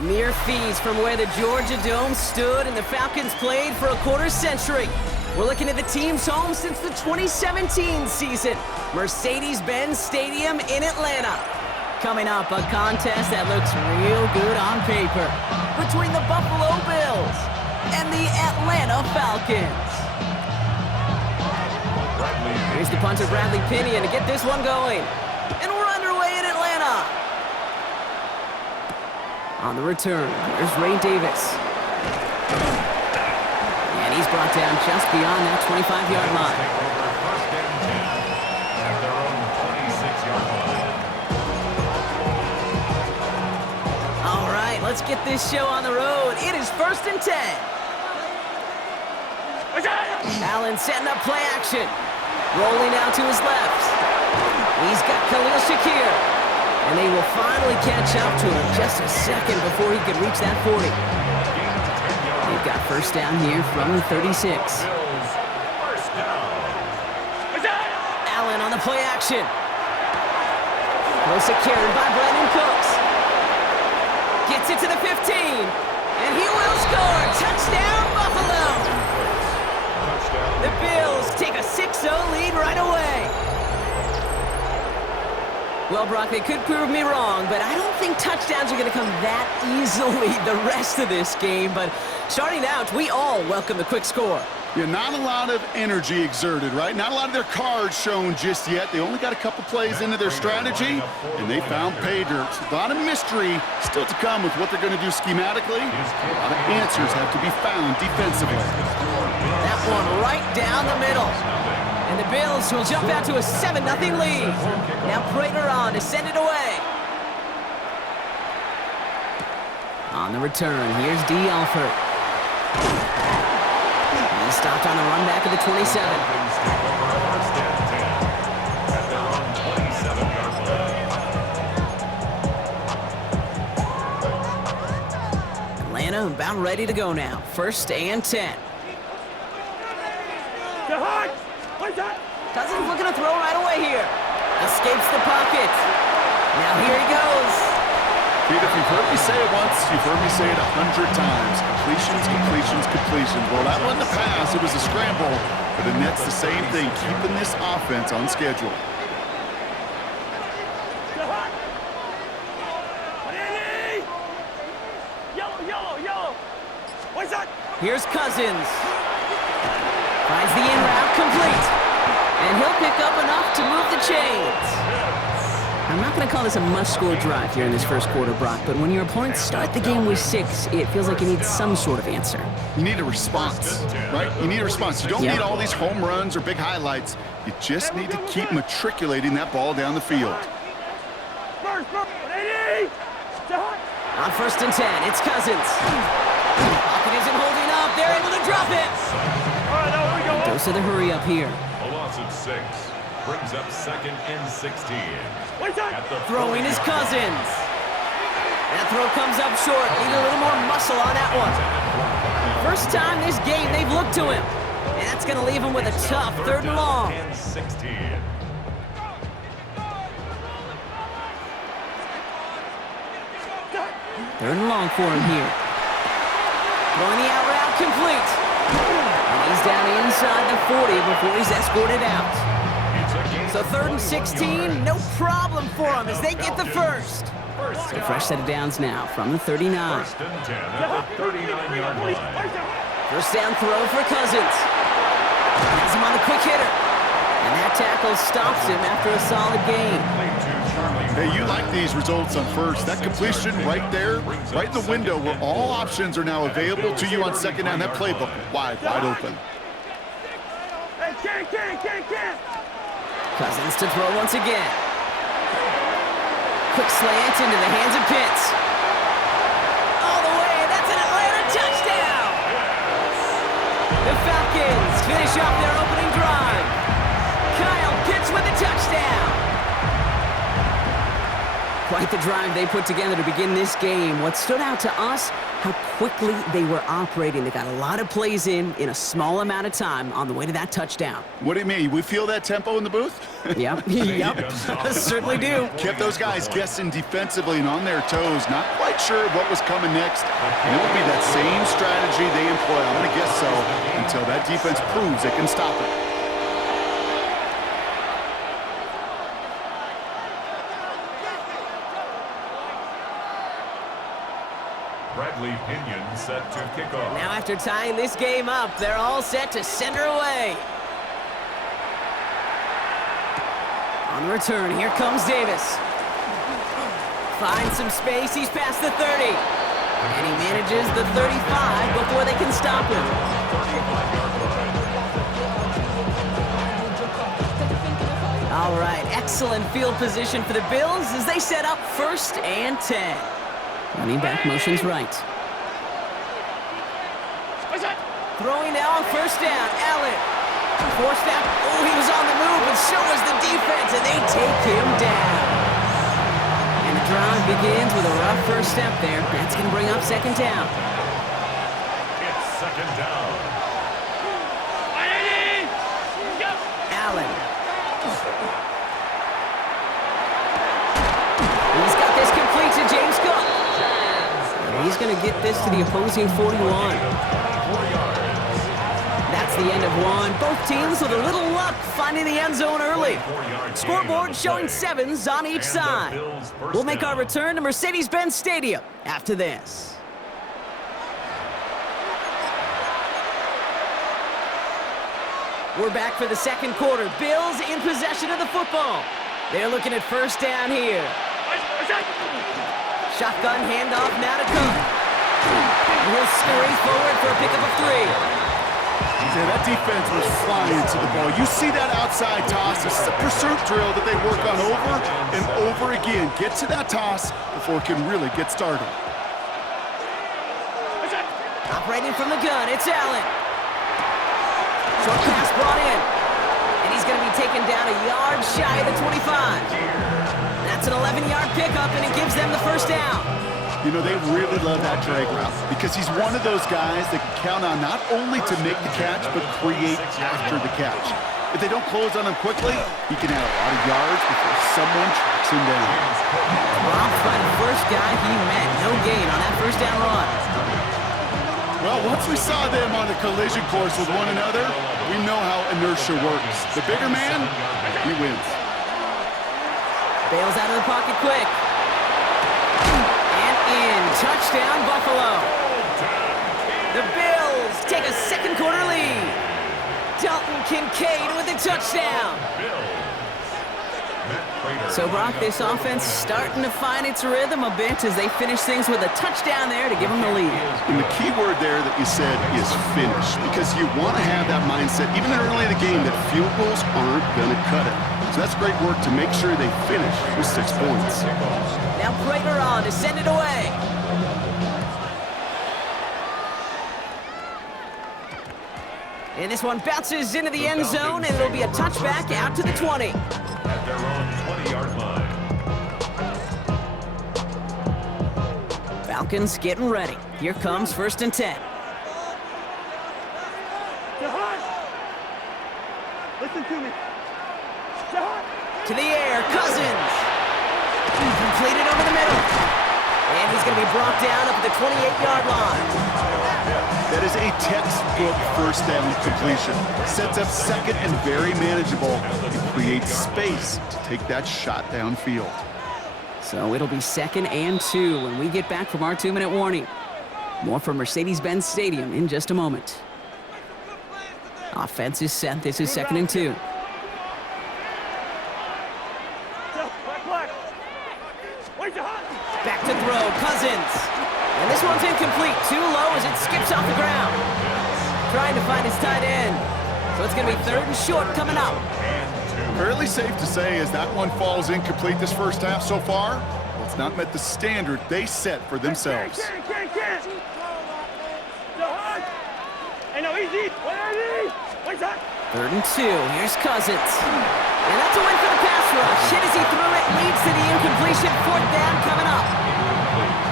Mere fees from where the Georgia Dome stood and the Falcons played for a quarter century. We're looking at the team's home since the 2017 season, Mercedes-Benz Stadium in Atlanta. Coming up, a contest that looks real good on paper between the Buffalo Bills and the Atlanta Falcons. Here's the punter, Bradley Pinion, to get this one going. And we're underway in Atlanta. On the return, here's Ray Davis. And he's brought down just beyond that 25-yard line. All right, let's get this show on the road. It is 1st and 10. Allen setting up play action. Rolling out to his left. He's got Khalil Shakir. And they will finally catch up to him just a second before he can reach that 40. They've got first down here from the 36. Allen on the play action. Close carried by Brandon Cooks. Gets it to the 15. And he will score. Touchdown, Buffalo. The Bills take a 6-0 lead right away. Well, Brock, they could prove me wrong, but I don't think touchdowns are going to come that easily the rest of this game. But starting out, we all welcome the quick score. Yeah, not a lot of energy exerted, right? Not a lot of their cards shown just yet. They only got a couple plays into their strategy, and they found pay dirt. A lot of mystery still to come with what they're going to do schematically. A lot of answers have to be found defensively. That one right down the middle. And the Bills will jump out to a 7-0 lead. Now Prater on to send it away. On the return, here's D. Alford. He stopped on the run back of the 27. Atlanta about ready to go now. 1st and 10. Cousins looking to throw right away here. Escapes the pocket. Now here he goes. Pete, if you've heard me say it once, you've heard me say it 100 times. Completions, completions, completions. Well, that one in the pass, it was a scramble. But the Nets, the same thing, keeping this offense on schedule. Here's Cousins. Finds the in route complete. And he'll pick up enough to move the chains. I'm not going to call this a must-score drive here in this first quarter, Brock, but when your opponents start the game with 6, it feels like you need some sort of answer. You need a response, right? You need a response. You don't need all these home runs or big highlights. You just need to keep matriculating that ball down the field. On 1st and 10, it's Cousins. Pocket isn't holding up. They're able to drop it. Those are the hurry up here. A loss of 6 brings up 2nd and 16. Throwing is Cousins. That throw comes up short. Need a little more muscle on that one. First time this game they've looked to him. And that's going to leave him with a tough 3rd and long. 16. 3rd and long for him here. Throwing the out route complete. And he's down inside the 40 before he's escorted out. So 3rd and 16, no problem for them as they get the first. So fresh set of downs now from the 39. 1st and 10 at the 39-yard line. First down throw for Cousins. Has him on a quick hitter. And that tackle stops him after a solid gain. Hey, you like these results on first. That completion right there, right in the window where all options are now available to you on 2nd down. That playbook wide open. Cousins to throw once again. Quick slant into the hands of Pitts. All the way, that's an Atlanta touchdown! The Falcons finish off their opening drive. Kyle Pitts with a touchdown. Quite the drive they put together to begin this game. What stood out to us, how quickly they were operating. They got a lot of plays in a small amount of time on the way to that touchdown. What do you mean? We feel that tempo in the booth? Yep, yep, certainly do. Kept those guys guessing defensively and on their toes. Not quite sure what was coming next. And it will be that same strategy they employ. I'm going to guess so until that defense proves they can stop it. Bradley Pinion set to kick off. Now after tying this game up, they're all set to send her away. On the return, here comes Davis. Finds some space, he's past the 30. And he manages the 35 before they can stop him. All right, excellent field position for the Bills as they set up 1st and 10. Running back motions right. Throwing now on 1st down. Allen. 4th down. Oh, he was on the move, but so was the defense, and they take him down. And the drive begins with a rough first step there. That's going to bring up 2nd down. It's 2nd down. Allen. He's got this complete to James Cook. He's going to get this to the opposing 41. That's the end of one. Both teams with a little luck finding the end zone early. Scoreboard showing 7s on each side. We'll make our return to Mercedes-Benz Stadium after this. We're back for the 2nd quarter. Bills in possession of the football. They're looking at 1st down here. Shotgun handoff now to Cook. He'll scurry forward for a pickup of 3. Yeah, that defense was flying to the ball. You see that outside toss. This is a pursuit drill that they work on over and over again. Get to that toss before it can really get started. Operating from the gun, it's Allen. Short pass brought in. And he's going to be taken down a yard shy of the 25. That's an 11-yard pickup, and it gives them the 1st down. You know, they really love that drag route because he's one of those guys that can count on not only to make the catch, but create after the catch. If they don't close on him quickly, he can add a lot of yards before someone tracks him down. Robbed by the first guy he met. No gain on that 1st down run. Well, once we saw them on the collision course with one another, we know how inertia works. The bigger man, he wins. Bails out of the pocket quick. And in. Touchdown, Buffalo. The Bills take a 2nd quarter lead. Dalton Kincaid with a touchdown. So, Brock, this offense starting to find its rhythm a bit as they finish things with a touchdown there to give them the lead. And the key word there that you said is finish, because you want to have that mindset, even early in the game, that field goals aren't going to cut it. So that's great work to make sure they finish with 6 points. Now Prater on to send it away. And this one bounces into the end zone, and it'll be a touchback out to the 20. At their own 20-yard line. Falcons getting ready. Here comes 1st and 10. Listen to me. To the air, Cousins. Completed over the middle. And he's going to be brought down up at the 28-yard line. That is a textbook 1st down completion. Sets up 2nd and very manageable. It creates space to take that shot downfield. So it'll be 2nd and 2 when we get back from our 2-minute warning. More from Mercedes-Benz Stadium in just a moment. Offense is set. This is 2nd and 2. Back to throw, Cousins. And this one's incomplete. Too low as it skips off the ground. Trying to find his tight end. So it's going to be 3rd and short coming up. Fairly safe to say as that one falls incomplete this 1st half so far, well, it's not met the standard they set for themselves. 3rd and 2. Here's Cousins. And that's a win for the pass rush. Hit as he threw it, leads to the incompletion. 4th down coming up.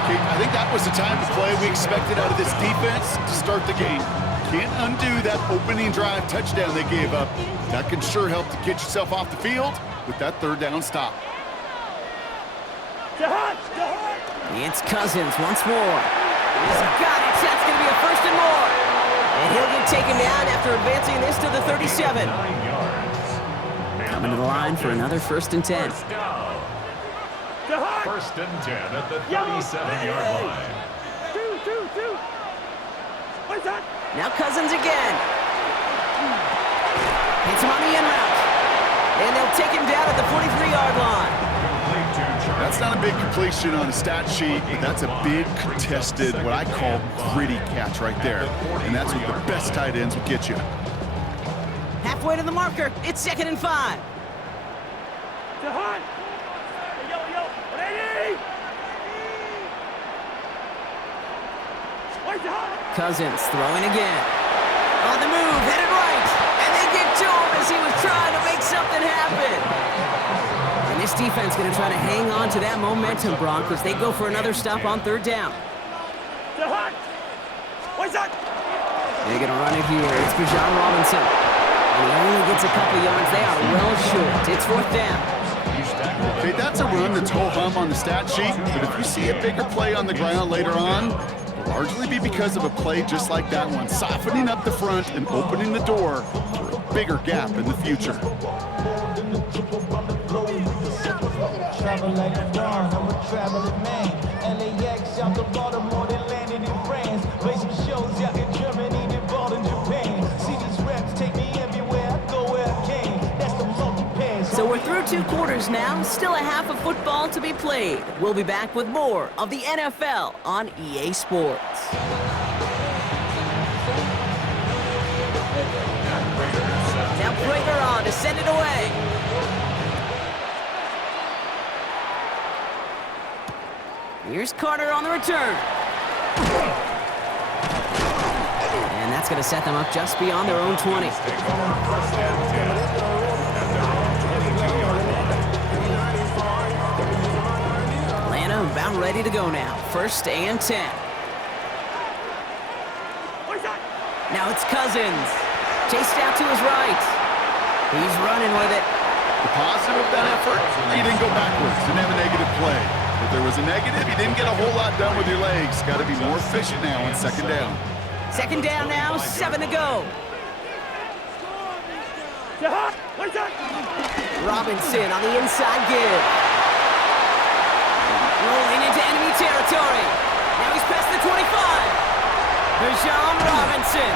Okay, I think that was the time to play we expected out of this defense to start the game. Can't undo that opening drive touchdown they gave up. That can sure help to get yourself off the field with that 3rd down stop. It's Cousins once more. He's got it. That's going to be a 1st and more. And he'll get taken down after advancing this to the 37. 9 yards. Coming to the line for another 1st and 10. First down. 1st and 10 at the 37-yard line. Now Cousins again. Hits him on the in route. And they'll take him down at the 43-yard line. That's not a big completion on the stat sheet, but that's a big contested, what I call gritty catch right there. And that's what the best tight ends will get you. Halfway to the marker. It's 2nd and 5. Cousins throwing again. On the move, headed right. And they get to him as he was trying to make something happen. And this defense going to try to hang on to that momentum, Bronk, as they go for another stop on 3rd down. They're going to run it here. It's Bijan Robinson. And he only gets a couple yards. They are well short. It's 4th down. Okay, that's a run that's ho-hum on the stat sheet, but if you see a bigger play on the ground later on, it'll largely be because of a play just like that one, softening up the front and opening the door for a bigger gap in the future. Travel like a dawn, I'm a traveling man. LAX out to Baltimore, they landed in France. Play some shows out in Germany, they ball in Japan. See these reps take me everywhere, I go where I can. That's the multi-pass. So we're through 2 quarters now, still a half of football to be played. We'll be back with more of the NFL on EA Sports. Now Prager on to send it away. Here's Carter on the return. And that's going to set them up just beyond their own 20. Atlanta about ready to go now. 1st and 10. Now it's Cousins. Chased out to his right. He's running with it. The positive of that effort, he didn't go backwards, didn't have a negative play. If there was a negative, he didn't get a whole lot done with your legs. Got to be more efficient now on 2nd down. 2nd down now, 7 to go. Robinson on the inside give. Rolling into enemy territory. Now he's past the 25. Bijan Robinson.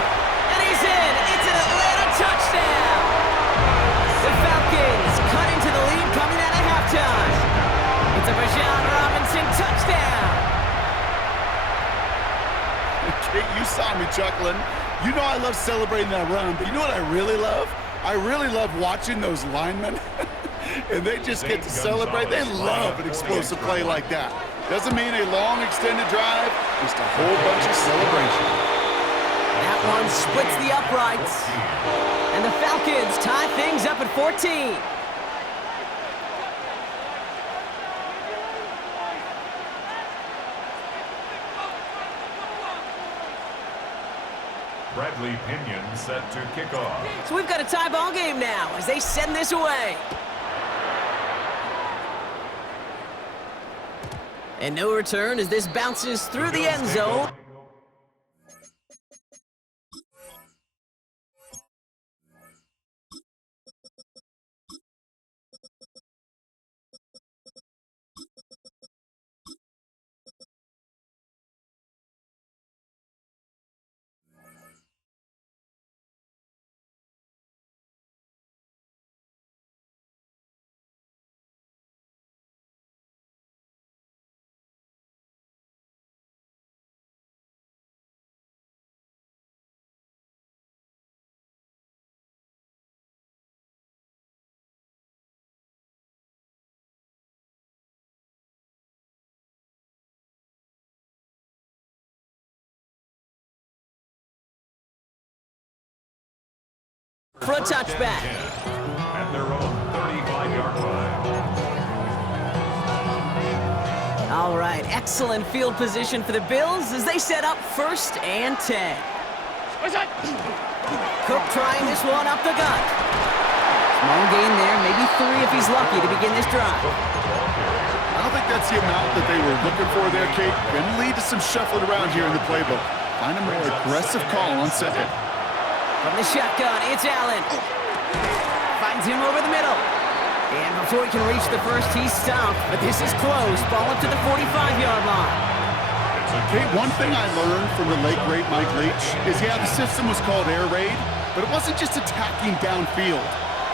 And he's in. It's an Atlanta touchdown. The Falcons cut into the lead coming out of halftime. It's a Bijan Robinson touchdown. Okay, you saw me chuckling. You know I love celebrating that run, but you know what I really love? I really love watching those linemen, and they just get to celebrate. They love an explosive play like that. Doesn't mean a long extended drive, just a whole bunch of celebration. That one splits the uprights, and the Falcons tie things up at 14. Bradley Pinion set to kick off. So we've got a tie ball game now as they send this away. And no return as this bounces through the end zone. for a touchback. At their own 35-yard line. All right, excellent field position for the Bills as they set up 1st and 10. Cook trying this one up the gut. Small gain there, maybe 3 if he's lucky to begin this drive. I don't think that's the amount that they were looking for there, Kate. Going to lead to some shuffling around here in the playbook. Find a more aggressive call on 2nd. From the shotgun, it's Allen. Finds him over the middle. And before he can reach the 1st, he's stopped. But this is close. Ball up to the 45-yard line. Kate, one thing I learned from the late, great Mike Leach is, yeah, the system was called air raid, but it wasn't just attacking downfield.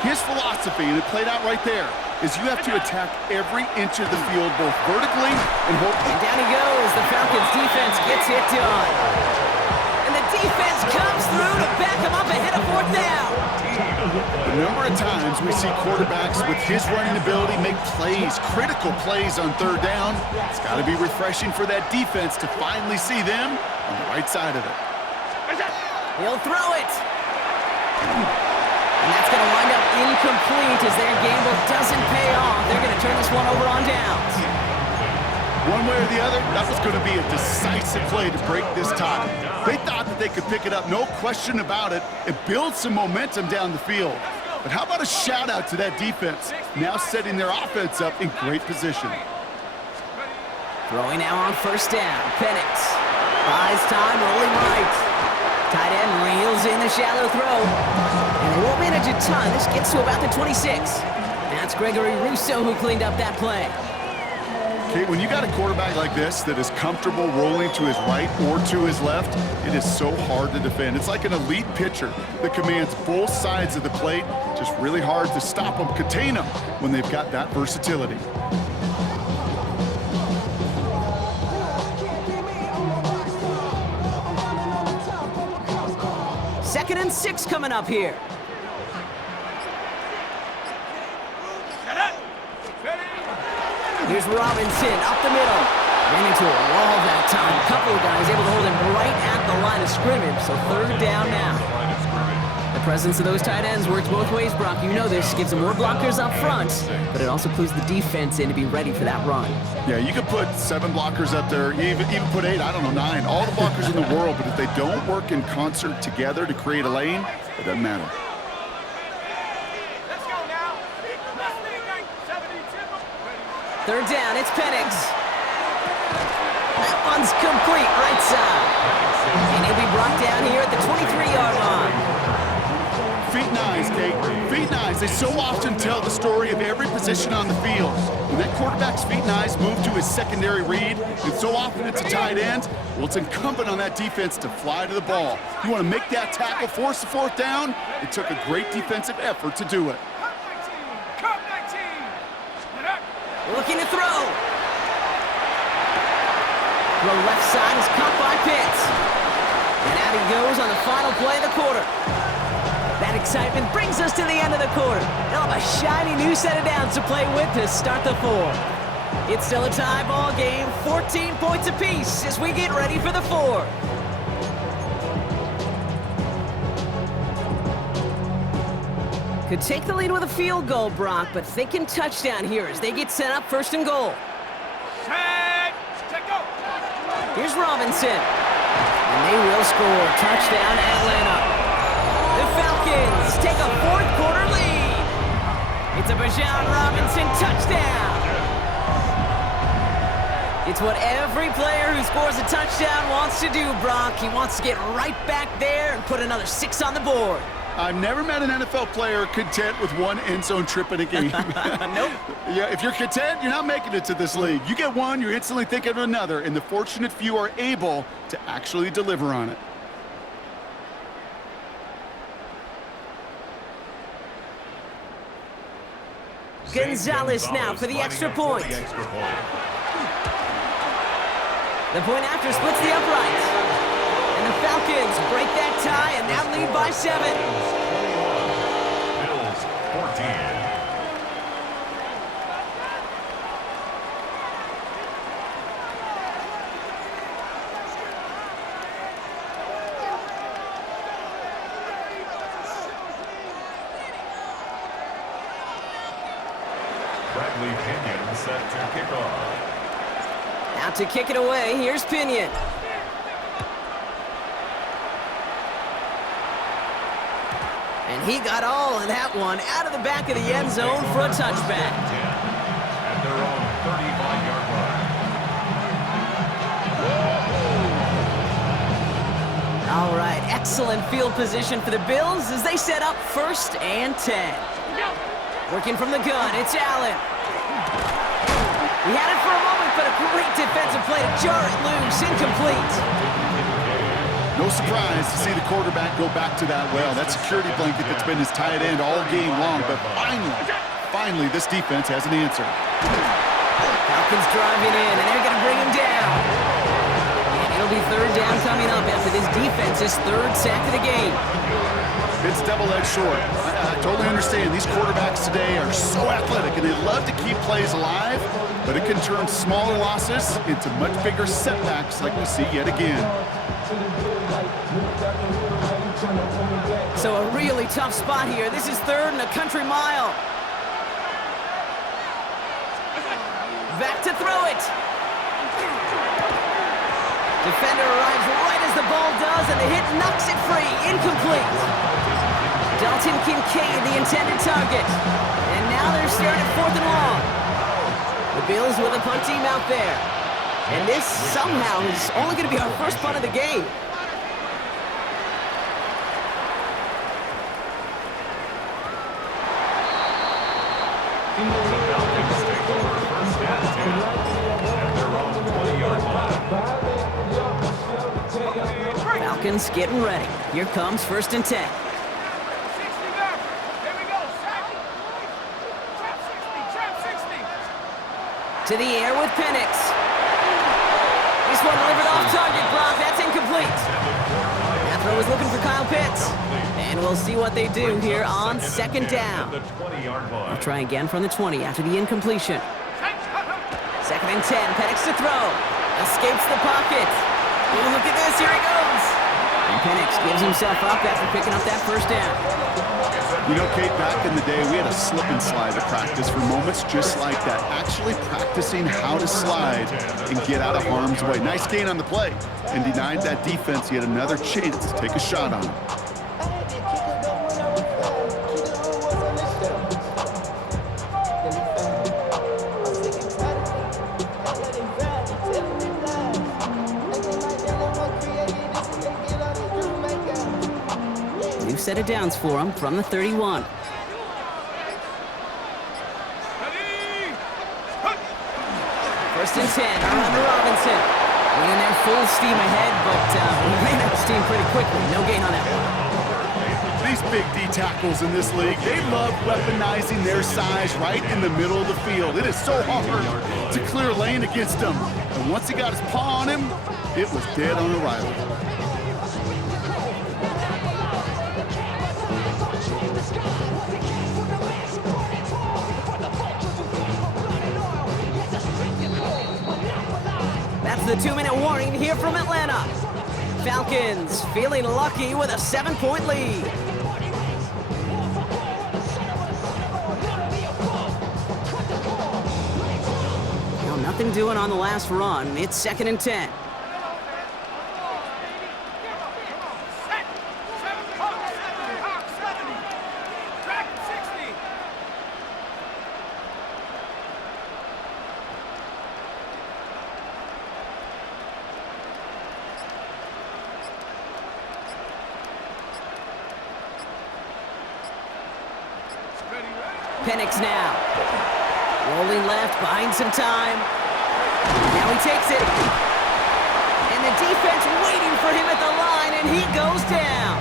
His philosophy, and it played out right there, is you have to attack every inch of the field, both vertically and horizontally. And down he goes. The Falcons defense gets it done. And the defense comes through to back him up ahead of 4th down. A number of times we see quarterbacks with his running ability make plays, critical plays on 3rd down. It's got to be refreshing for that defense to finally see them on the right side of it. He'll throw it. And that's going to wind up incomplete as their gamble doesn't pay off. They're going to turn this one over on downs. One way or the other, that was going to be a decisive play to break this tie. They thought that they could pick it up, no question about it, and build some momentum down the field. But how about a shout-out to that defense, now setting their offense up in great position. Throwing now on 1st down. Penix buys time, rolling right. Tight end reels in the shallow throw. And they won't manage a ton. This gets to about the 26. That's Gregory Rousseau who cleaned up that play. Okay, when you got a quarterback like this that is comfortable rolling to his right or to his left, it is so hard to defend. It's like an elite pitcher that commands both sides of the plate. Just really hard to stop them, contain them when they've got that versatility. Second and 6 coming up here. Here's Robinson up the middle. Ran into a wall that time. A couple of guys able to hold him right at the line of scrimmage. So 3rd down now. The presence of those tight ends works both ways, Brock. You know this. Gives them more blockers up front, but it also clues the defense in to be ready for that run. Yeah, you could put 7 blockers up there, even put 8, I don't know, 9. All the blockers in the world, but if they don't work in concert together to create a lane, it doesn't matter. 3rd down, it's Penix. That one's complete, right side. And he'll be brought down here at the 23-yard line. Feet nice, Kate. Feet nice. They so often tell the story of every position on the field. When that quarterback's feet nice move to his secondary read, and so often it's a tight end, well, it's incumbent on that defense to fly to the ball. You want to make that tackle, force the 4th down? It took a great defensive effort to do it. Looking to throw. Throw left side is caught by Pitts. And out he goes on the final play of the quarter. That excitement brings us to the end of the quarter. They'll have a shiny new set of downs to play with to start the 4th. It's still a tie ball game, 14 points apiece as we get ready for the 4th. Could take the lead with a field goal, Brock, but thinking touchdown here as they get set up 1st and goal. Go. Here's Robinson. And they will score. Touchdown, Atlanta. The Falcons take a 4th quarter lead. It's a Bijan Robinson touchdown. It's what every player who scores a touchdown wants to do, Brock. He wants to get right back there and put another 6 on the board. I've never met an NFL player content with one end zone trip in a game. Nope. Yeah, if you're content, you're not making it to this league. You get one, you're instantly thinking of another, and the fortunate few are able to actually deliver on it. Gonzalez now for the extra point. The point after splits the uprights. And the Falcons break that tie and now lead by 7. Bills 14. to kick off. Out to kick it away, here's Pinion. And he got all of that one out of the back of the end zone for a touchback. At their own 35-yard line. All right, excellent field position for the Bills as they set up 1st and 10. Working from the gun, it's Allen. He had it for a moment, but a great defensive play to jar it loose, incomplete. No surprise to see the quarterback go back to that well. That security blanket that's been his tight end all game long, but finally, this defense has an answer. Falcons driving in, and they're going to bring him down. And it'll be 3rd down coming up after this defense's 3rd sack of the game. It's double-edged sword. I totally understand. These quarterbacks today are so athletic, and they love to keep plays alive, but it can turn smaller losses into much bigger setbacks like we see yet again. So a really tough spot here. This is 3rd and a country mile. Back to throw it. Defender arrives right as the ball does, and the hit knocks it free. Incomplete. Dalton Kincaid, the intended target. And now they're staring at 4th and long. The Bills with a punt team out there. And this somehow is only going to be our first punt of the game. Falcons getting ready. Here comes 1st and 10. To the air with Penix. This one delivered off target, Brock. That's incomplete. That throw was looking for Kyle Pitts. And we'll see what they do here on 2nd down. They'll try again from the 20 after the incompletion. 2nd and 10. Penix to throw. Escapes the pocket. Oh, look at this. Here he goes. And Penix gives himself up after picking up that 1st down. You know, Kate, back in the day, we had a slip and slide at practice for moments just like that. Actually practicing how to slide and get out of harm's way. Nice gain on the play, and denied that defense yet another chance to take a shot on him. New set of downs for him from the 31. First and 10, around Robinson. Running there full steam ahead, but he ran out of steam pretty quickly. No gain on that one. These big D tackles in this league, they love weaponizing their size right in the middle of the field. It is so hard to clear lane against them. And once he got his paw on him, it was dead on arrival. That's the 2-minute warning here from Atlanta. Falcons feeling lucky with a 7-point lead. Well, nothing doing on the last run. It's 2nd and 10. Penix now. Rolling left, buying some time. Now he takes it. And the defense waiting for him at the line, and he goes down.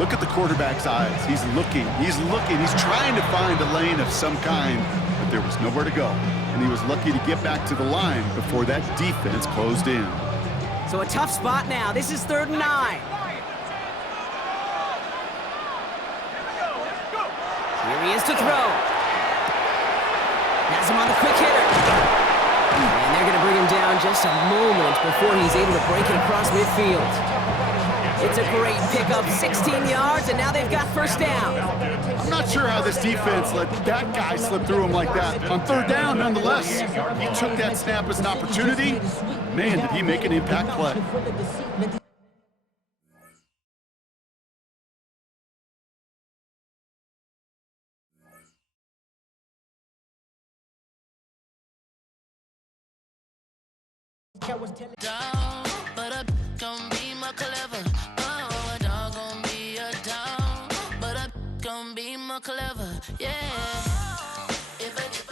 Look at the quarterback's eyes. He's looking. He's trying to find a lane of some kind, but there was nowhere to go. And he was lucky to get back to the line before that defense closed in. So a tough spot now. This is 3rd and 9. Here he is to throw. Has him on the quick hitter. And they're going to bring him down just a moment before he's able to break it across midfield. It's a great pickup, 16 yards, and now they've got first down. I'm not sure how this defense let that guy slip through him like that. On third down, nonetheless, he took that snap as an opportunity. Man, did he make an impact play. Dog, but a gon' be more clever. Oh, a dog gon' be a dog, but a gon' be more clever. Yeah. If a